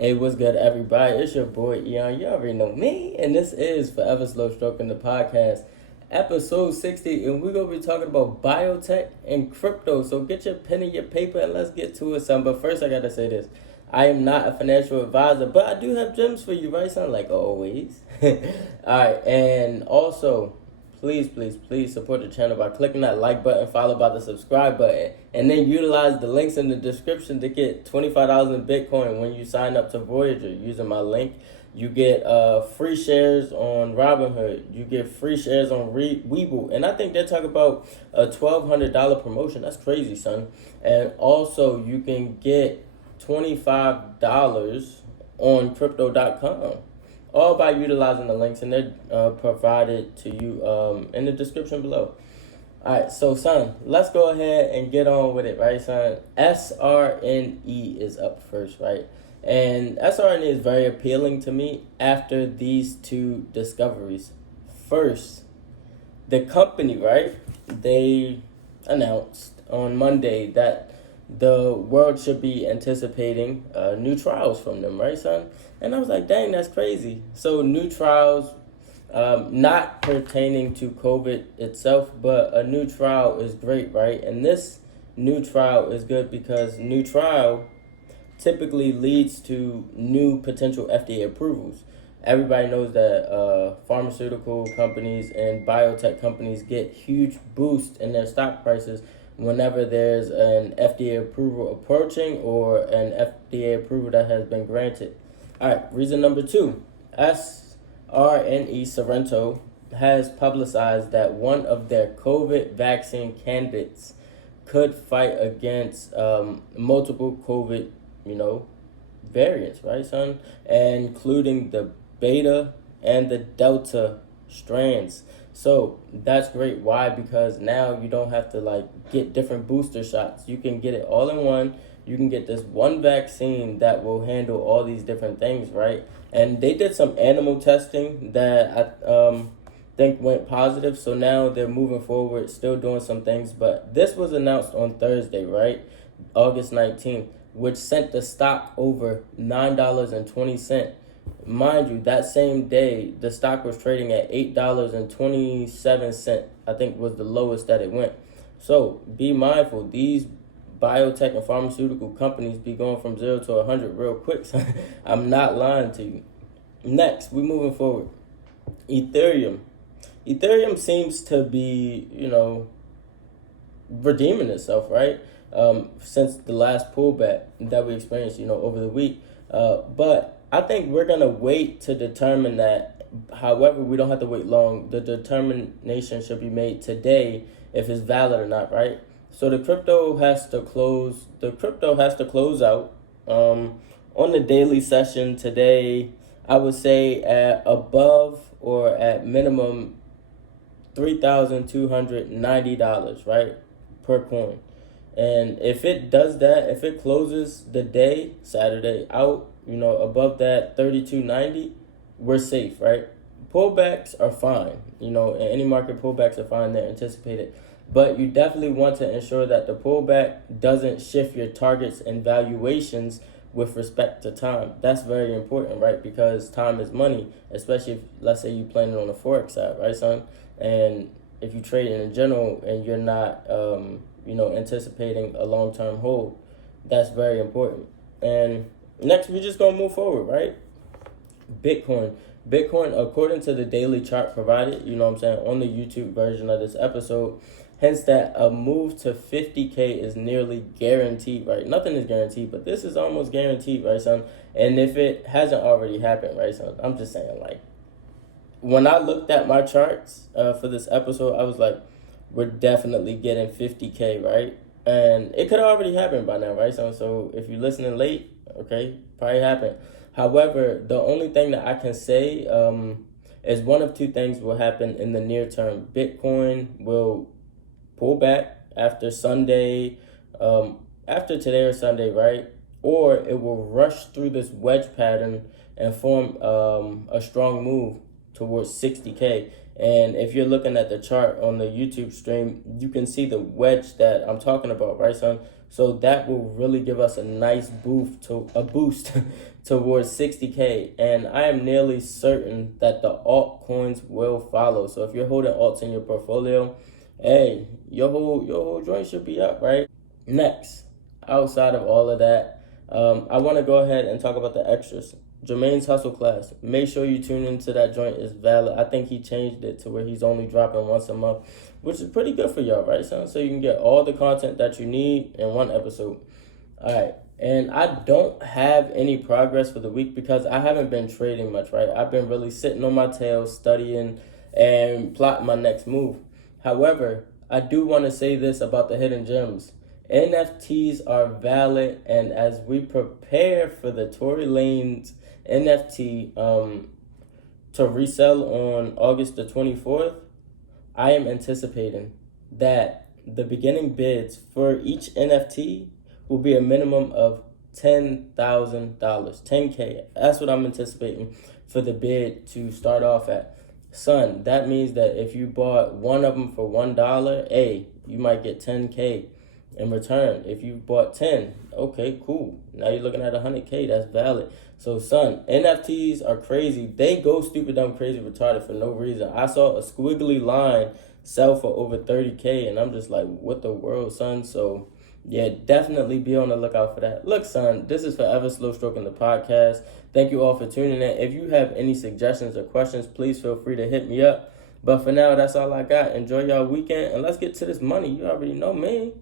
Hey, what's good, everybody? It's your boy Eon. You already know me, and this is Forever Slow Stroking the podcast, episode 60, and we're gonna be talking about biotech and crypto. So get your pen and your paper, and let's get to it, son. But first, I gotta say this: I am not a financial advisor, but I do have gems for you, right, son? Like always. All right, and also, please support the channel by clicking that like button followed by the subscribe button, and then utilize the links in the description to get $25 in Bitcoin when you sign up to Voyager using my link. You get free shares on Robinhood. You get free shares on Webull, and I think they're talking about a $1,200 promotion. That's crazy, son. And also you can get $25 on crypto.com, all by utilizing the links, and they're provided to you in the description below. All right, so son, let's go ahead and get on with it, right, son? SRNE is up first, right? And SRNE is very appealing to me after these two discoveries. First, the company, right? They announced on Monday that the world should be anticipating new trials from them, right, son? And I was like, dang, that's crazy. So new trials, not pertaining to COVID itself, but a new trial is great, right? And this new trial is good because new trial typically leads to new potential FDA approvals. Everybody knows that pharmaceutical companies and biotech companies get huge boosts in their stock prices whenever there's an FDA approval approaching or an FDA approval that has been granted. All right, reason number two, SRNE Sorrento has publicized that one of their COVID vaccine candidates could fight against multiple COVID, variants, right, son? Including the beta and the delta strands. So that's great. Why? Because now you don't have to get different booster shots. You can get it all in one. You can get this one vaccine that will handle all these different things, right? And they did some animal testing that I think went positive. So now they're moving forward, still doing some things. But this was announced on Thursday, right? August 19th, which sent the stock over $9.20. Mind you, that same day, the stock was trading at $8.27, I think was the lowest that it went. So be mindful, these biotech and pharmaceutical companies be going from 0 to 100 real quick. So I'm not lying to you. Next, we're moving forward. Ethereum. Ethereum seems to be, redeeming itself, right? Since the last pullback that we experienced, over the week. But I think we're going to wait to determine that. However, we don't have to wait long. The determination should be made today if it's valid or not, right? So the crypto has to close out on the daily session today. I would say at above or at minimum $3,290, right, per coin. And if it does that, if it closes the day, Saturday, out, above that 32.90, we're safe, right? Pullbacks are fine, and any market pullbacks are fine, they're anticipated. But you definitely want to ensure that the pullback doesn't shift your targets and valuations with respect to time. That's very important, right? Because time is money, especially if, let's say, you planning on the Forex side, right, son? And if you trade in general and you're not, anticipating a long-term hold, that's very important. And next, we're just going to move forward, right? Bitcoin, according to the daily chart provided, on the YouTube version of this episode, hence that a move to 50K is nearly guaranteed, right? Nothing is guaranteed, but this is almost guaranteed, right, son? And if it hasn't already happened, right, son, I'm just saying, when I looked at my charts for this episode, I was like, we're definitely getting 50K, right? And it could have already happened by now, right, son? So if you're listening late, okay, probably happened. However, the only thing that I can say is one of two things will happen in the near term. Bitcoin will pull back after Sunday, after today or Sunday, right? Or it will rush through this wedge pattern and form a strong move towards 60K. And if you're looking at the chart on the YouTube stream, you can see the wedge that I'm talking about, right, son? So that will really give us a nice boost towards 60K. And I am nearly certain that the altcoins will follow. So if you're holding alts in your portfolio, hey, your whole joint should be up, right? Next, outside of all of that, I want to go ahead and talk about the extras. Jermaine's hustle class. Make sure you tune into that joint. It's valid. I think he changed it to where he's only dropping once a month, which is pretty good for y'all, right, son? So you can get all the content that you need in one episode. All right. And I don't have any progress for the week because I haven't been trading much, right? I've been really sitting on my tail, studying, and plotting my next move. However, I do want to say this about the hidden gems. NFTs are valid, and as we prepare for the Tory Lanez NFT to resell on August the 24th, I am anticipating that the beginning bids for each NFT will be a minimum of $10,000, $10K. That's what I'm anticipating for the bid to start off at. Son, that means that if you bought one of them for $1, you might get 10K in return. If you bought 10, okay, cool. Now you're looking at 100K. That's valid. So, son, NFTs are crazy. They go stupid, dumb, crazy, retarded for no reason. I saw a squiggly line sell for over 30K, and I'm just like, what the world, son? So, yeah, definitely be on the lookout for that. Look, son, this is Forever Slow Stroking the podcast. Thank you all for tuning in. If you have any suggestions or questions, please feel free to hit me up. But for now, that's all I got. Enjoy y'all weekend, and let's get to this money. You already know me.